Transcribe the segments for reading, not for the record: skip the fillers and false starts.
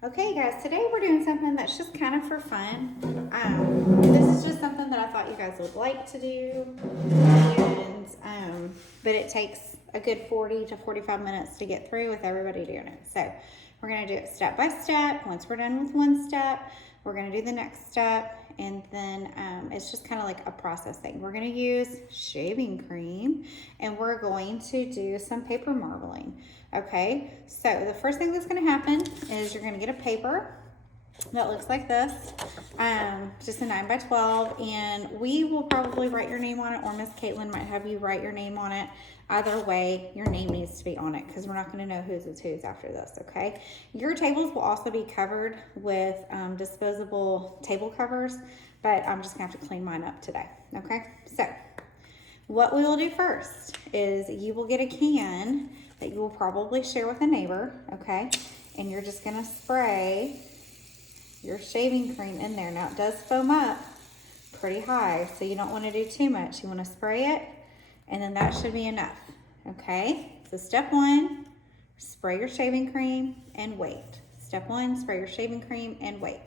Okay guys, today we're doing something that's just kind of for fun. This is just something that I thought you guys would like to do, but it takes a good 40 to 45 minutes to get through with everybody doing it. So we're gonna do it step by step. Once we're done with one step, we're gonna do the next step, and then it's just kind of like a process thing. We're gonna use shaving cream, and we're going to do some paper marbling. Okay, so the first thing that's going to happen is you're going to get a paper that looks like this, just a 9 by 12, and we will probably write your name on it, or Miss Caitlin might have you write your name on it. Either way, your name needs to be on it because we're not going to know whose is whose after this. Okay, your tables will also be covered with disposable table covers, but I'm just going to have to clean mine up today. Okay, so what we will do first is you will get a can that you will probably share with a neighbor, okay? And you're just gonna spray your shaving cream in there. Now it does foam up pretty high, so you don't wanna do too much. You wanna spray it, and then that should be enough, okay? So step one, spray your shaving cream and wait. Step one, spray your shaving cream and wait.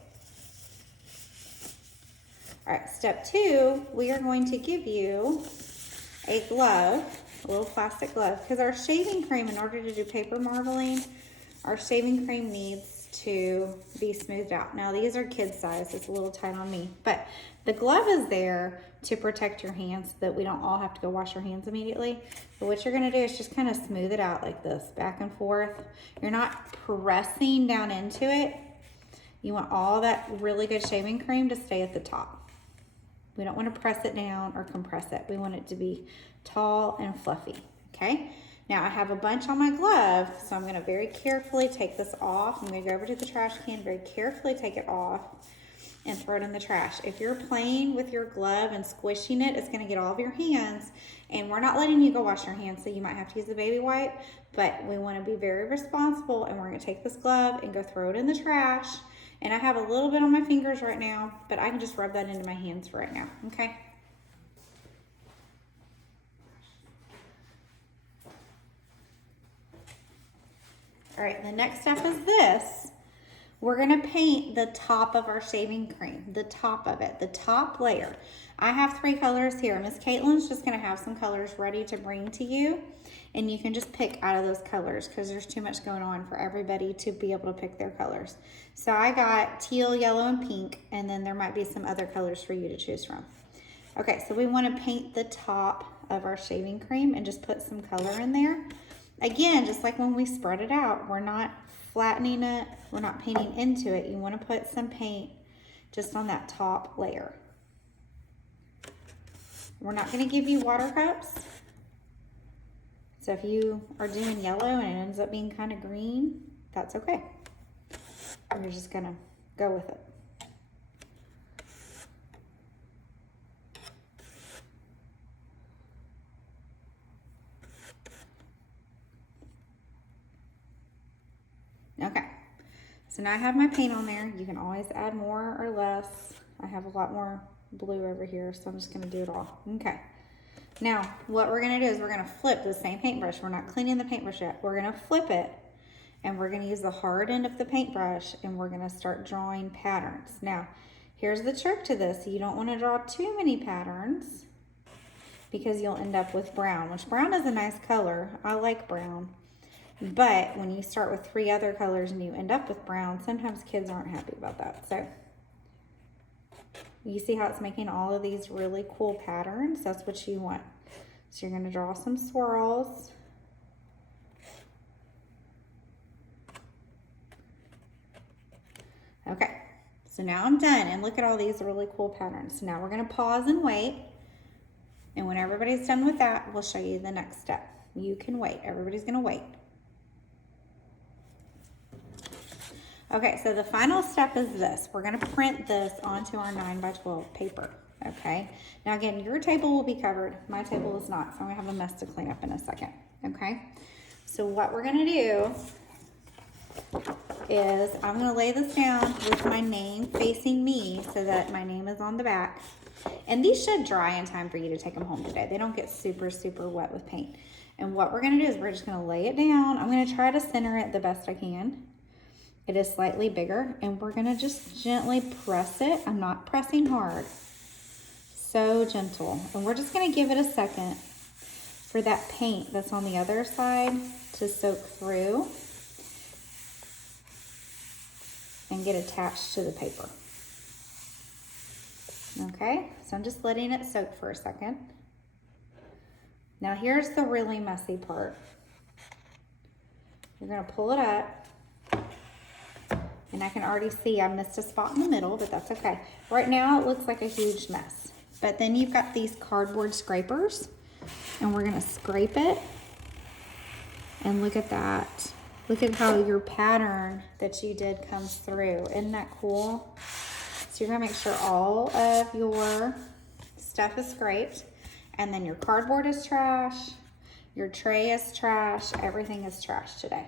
All right, step two, we are going to give you a glove, a little plastic glove, because our shaving cream, in order to do paper marbling, our shaving cream needs to be smoothed out. Now these are kid size, it's a little tight on me, but the glove is there to protect your hands so that we don't all have to go wash our hands immediately. But what you're gonna do is just kind of smooth it out like this, back and forth. You're not pressing down into it. You want all that really good shaving cream to stay at the top. We don't want to press it down or compress it. We want it to be tall and fluffy, okay? Now I have a bunch on my glove, so I'm gonna very carefully take this off. I'm gonna go over to the trash can, very carefully take it off and throw it in the trash. If you're playing with your glove and squishing it, it's gonna get all of your hands, and we're not letting you go wash your hands, so you might have to use a baby wipe, but we wanna be very responsible, and we're gonna take this glove and go throw it in the trash. And I have a little bit on my fingers right now, but I can just rub that into my hands right now, okay? All right, the next step is this. We're gonna paint the top of our shaving cream, the top of it, the top layer. I have 3 colors here. Miss Caitlin's just gonna have some colors ready to bring to you, and you can just pick out of those colors because there's too much going on for everybody to be able to pick their colors. So I got teal, yellow, and pink, and then there might be some other colors for you to choose from. Okay, so we wanna paint the top of our shaving cream and just put some color in there. Again, just like when we spread it out, we're not flattening it, we're not painting into it. You want to put some paint just on that top layer. We're not going to give you water cups. So if you are doing yellow and it ends up being kind of green, that's okay. You're just going to go with it. Okay, so now I have my paint on there. You can always add more or less. I have a lot more blue over here, so I'm just gonna do it all. Okay, now what we're gonna do is we're gonna flip the same paintbrush. We're not cleaning the paintbrush yet. We're gonna flip it, and we're gonna use the hard end of the paintbrush, and we're gonna start drawing patterns. Now, here's the trick to this. You don't wanna draw too many patterns because you'll end up with brown, which brown is a nice color. I like brown. But when you start with 3 other colors and you end up with brown, sometimes kids aren't happy about that. So you see how it's making all of these really cool patterns? That's what you want. So you're going to draw some swirls. Okay, so now I'm done, and look at all these really cool patterns. So now we're going to pause and wait, and when everybody's done with that, we'll show you the next step. You can wait. Everybody's going to wait. Okay, so the final step is this. We're gonna print this onto our 9 by 12 paper, okay? Now again, your table will be covered. My table is not, so I'm gonna have a mess to clean up in a second, okay? So what we're gonna do is I'm gonna lay this down with my name facing me so that my name is on the back. And these should dry in time for you to take them home today. They don't get super, super wet with paint. And what we're gonna do is we're just gonna lay it down. I'm gonna try to center it the best I can. It is slightly bigger, and we're gonna just gently press it. I'm not pressing hard. So gentle. And we're just gonna give it a second for that paint that's on the other side to soak through and get attached to the paper. Okay, so I'm just letting it soak for a second. Now here's the really messy part. You're gonna pull it up, and I can already see I missed a spot in the middle, but that's okay. Right now it looks like a huge mess. But then you've got these cardboard scrapers, and we're gonna scrape it. And look at that. Look at how your pattern that you did comes through. Isn't that cool? So you're gonna make sure all of your stuff is scraped, and then your cardboard is trash, your tray is trash, everything is trash today,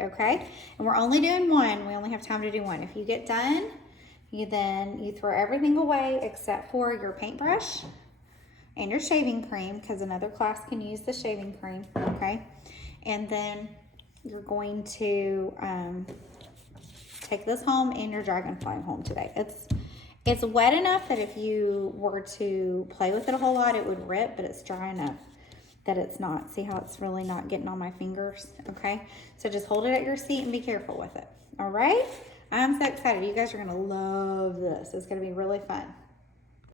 okay? And we're only doing one, we only have time to do one. If you get done, you throw everything away except for your paintbrush and your shaving cream, because another class can use the shaving cream, okay? And then you're going to take this home and your dragonfly home today. It's wet enough that if you were to play with it a whole lot, it would rip, but it's dry enough that it's not. See how it's really not getting on my fingers, okay? So just hold it at your seat and be careful with it, all right? I'm so excited. You guys are gonna love this. It's gonna be really fun.